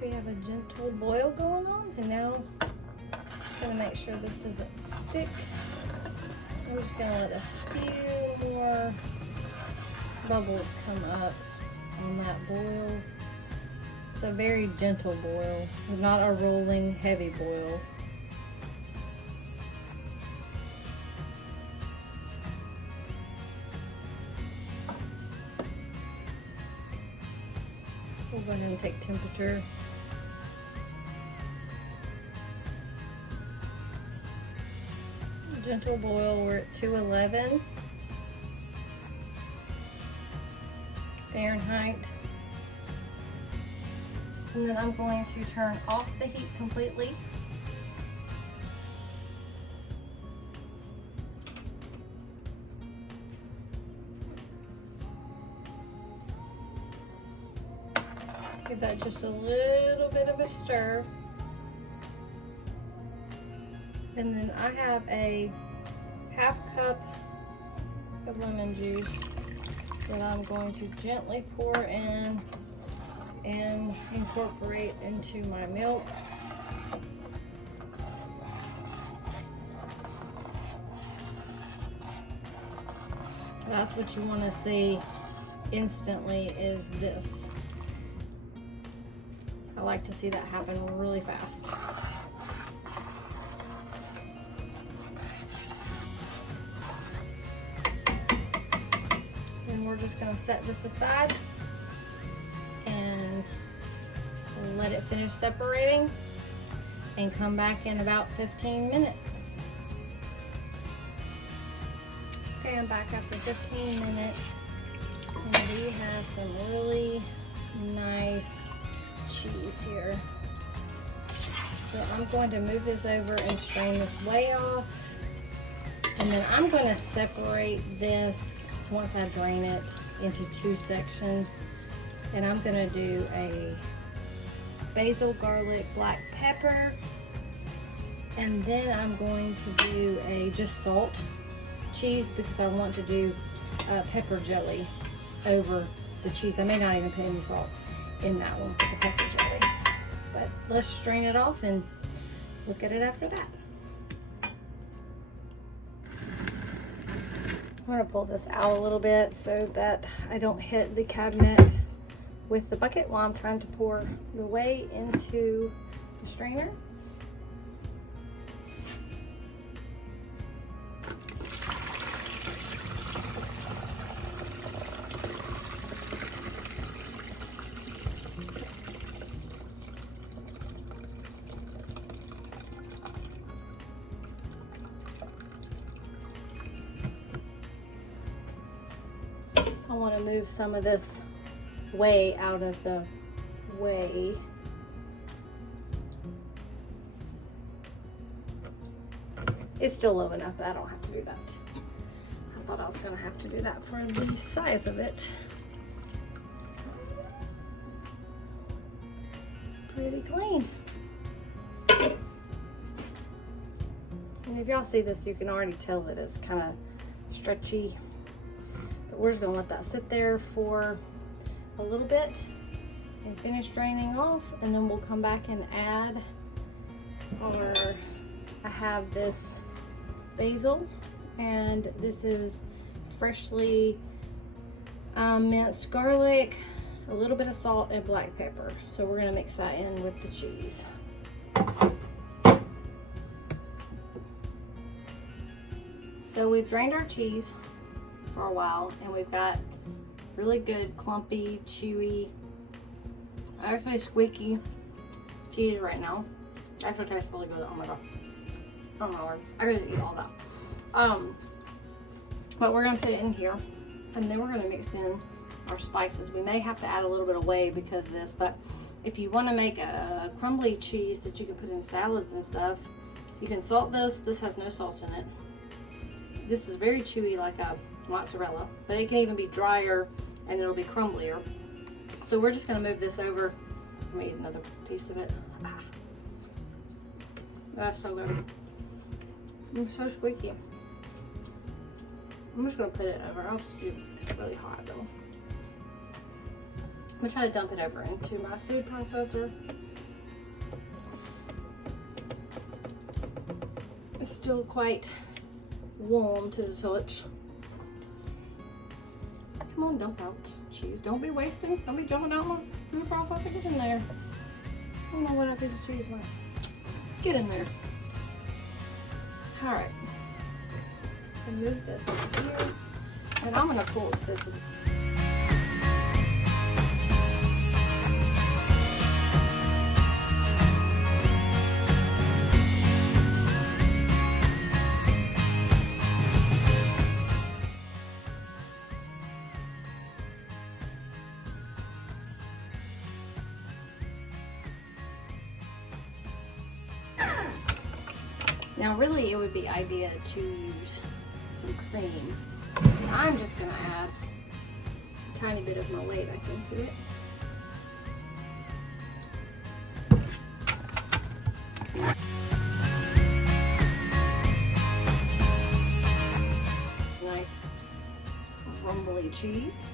We have a gentle boil going on, and now I'm gonna make sure this doesn't stick. I'm just gonna let a few more bubbles come up on that boil. It's a very gentle boil, not a rolling heavy boil. We'll go ahead and take temperature. Gentle boil, we're at 211 Fahrenheit. And then I'm going to turn off the heat completely. Give that just a little bit of a stir. And then I have a ½ cup of lemon juice that I'm going to gently pour in and incorporate into my milk. That's what you want to see instantly, is this. I like to see that happen really fast. And we're just going to set this aside and let it finish separating and come back in about 15 minutes. Okay, I'm back after 15 minutes, and we have some really nice cheese here. So I'm going to move this over and strain this whey off, and then I'm going to separate this once I drain it into 2 sections, and I'm going to do a basil, garlic, black pepper, and then I'm going to do a just salt cheese because I want to do pepper jelly over the cheese. I may not even put any salt in that one with the pepper jelly, but let's strain it off and look at it after that. I'm going to pull this out a little bit so that I don't hit the cabinet with the bucket while I'm trying to pour the whey into the strainer. I want to move some of this whey out of the way. It's still low enough that I don't have to do that. I thought I was going to have to do that for the size of it. Pretty clean. And if y'all see this, you can already tell that it's kind of stretchy. But we're just going to let that sit there for a little bit and finish draining off, and then we'll come back and add I have this basil, and this is freshly minced garlic, a little bit of salt, and black pepper. So we're going to mix that in with the cheese. So we've drained our cheese for a while, and we've got really good clumpy, chewy, actually squeaky cheese right now. Actually tastes really good. Oh my god. Oh my lord. I could eat all that. But we're gonna put it in here, and then we're gonna mix in our spices. We may have to add a little bit of whey because of this, but if you want to make a crumbly cheese that you can put in salads and stuff, you can salt this. This has no salt in it. This is very chewy, like a mozzarella, but it can even be drier and it'll be crumblier. So we're just gonna move this over. Let me eat another piece of it. That's so good. It's so squeaky. I'm just gonna put it over. I'll just do, it's really hot though. I'm gonna try to dump it over into my food processor It's still quite warm to the touch. Come on, dump out cheese. Don't be wasting. Don't be jumping out my food processor. Get in there. I don't know where that piece of cheese went. Get in there. All right. Move this here, and I'm gonna pulse this. Now really it would be ideal to use some cream. I'm just gonna add a tiny bit of my whey back into it. Nice crumbly cheese.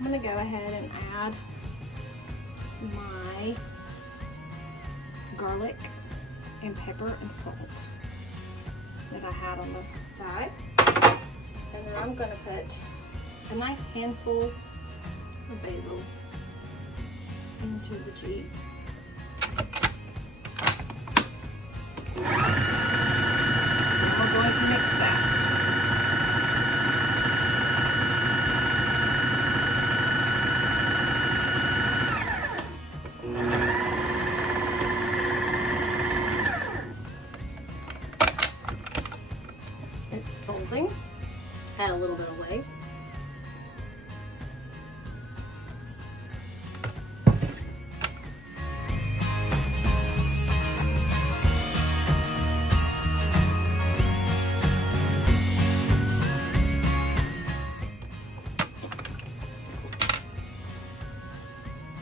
I'm gonna go ahead and add my garlic and pepper and salt that I had on the side. And then I'm gonna put a nice handful of basil into the cheese. And we're going to mix that. It's folding. Add a little bit of whey.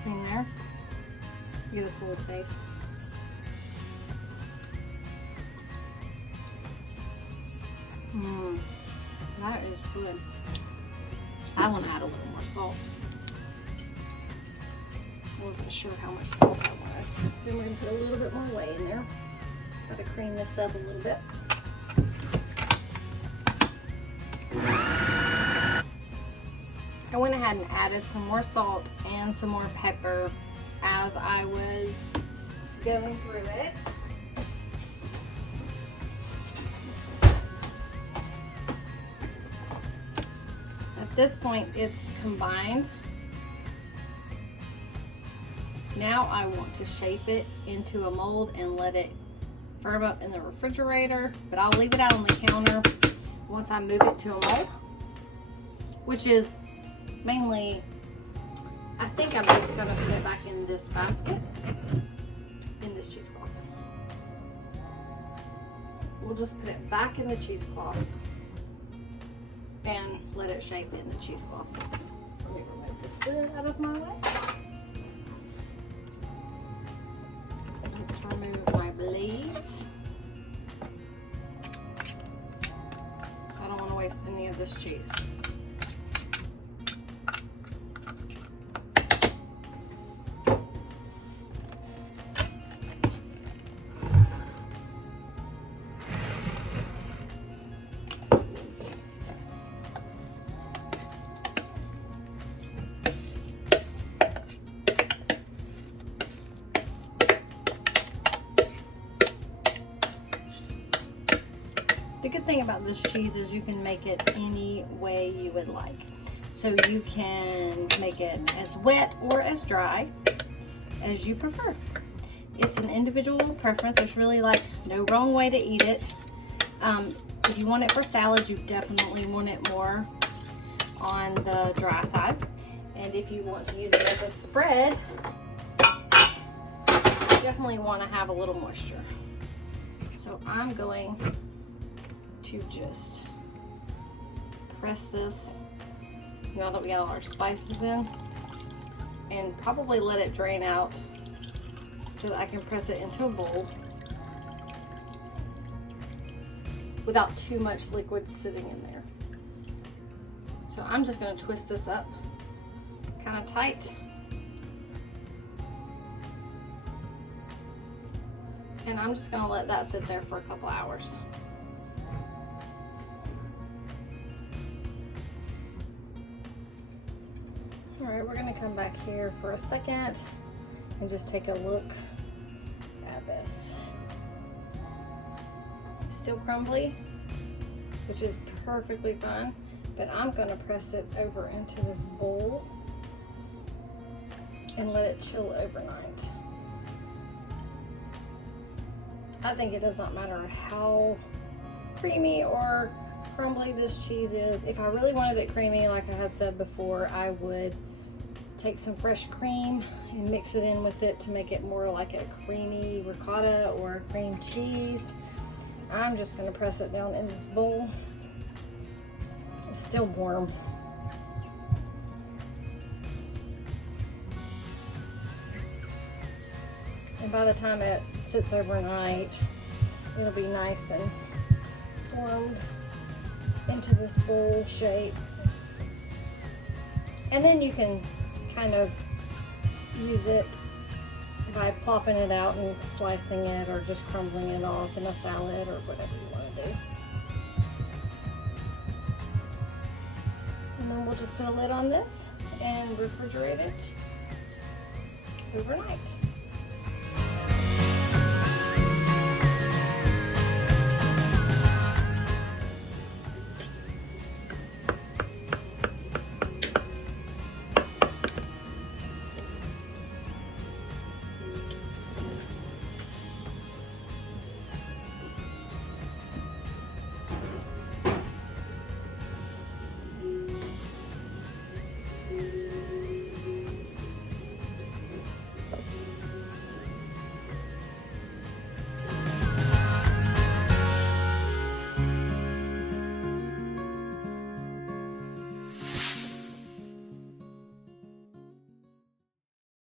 In there. Give this a little taste. That is good. I want to add a little more salt. I wasn't sure how much salt I wanted. Then we're going to put a little bit more whey in there. Try to cream this up a little bit. I went ahead and added some more salt and some more pepper as I was going through it. At this point, it's combined. Now I want to shape it into a mold and let it firm up in the refrigerator, but I'll leave it out on the counter once I move it to a mold, which is mainly, I think I'm just gonna put it back in this basket, in this cheesecloth. We'll just put it back in the cheesecloth and let it shape in the cheesecloth. Let me remove this lid out of my way. Let's remove my blades. I don't want to waste any of this cheese. The good thing about this cheese is you can make it any way you would like. So you can make it as wet or as dry as you prefer. It's an individual preference. There's really like no wrong way to eat it. If you want it for salad, you definitely want it more on the dry side. And if you want to use it as a spread, you definitely want to have a little moisture. So I'm going to just press this now that we got all our spices in, and probably let it drain out so that I can press it into a bowl without too much liquid sitting in there. So I'm just going to twist this up kind of tight. And I'm just gonna let that sit there for a couple hours. All right, we're gonna come back here for a second and just take a look at this. It's still crumbly, which is perfectly fine, but I'm gonna press it over into this bowl and let it chill overnight. I think it does not matter how creamy or crumbly this cheese is. If I really wanted it creamy, like I had said before, I would take some fresh cream and mix it in with it to make it more like a creamy ricotta or cream cheese. I'm just gonna press it down in this bowl. It's still warm. And by the time it sits overnight, it'll be nice and formed into this bowl shape. And then you can kind of use it by plopping it out and slicing it, or just crumbling it off in a salad, or whatever you want to do. And then we'll just put a lid on this and refrigerate it overnight.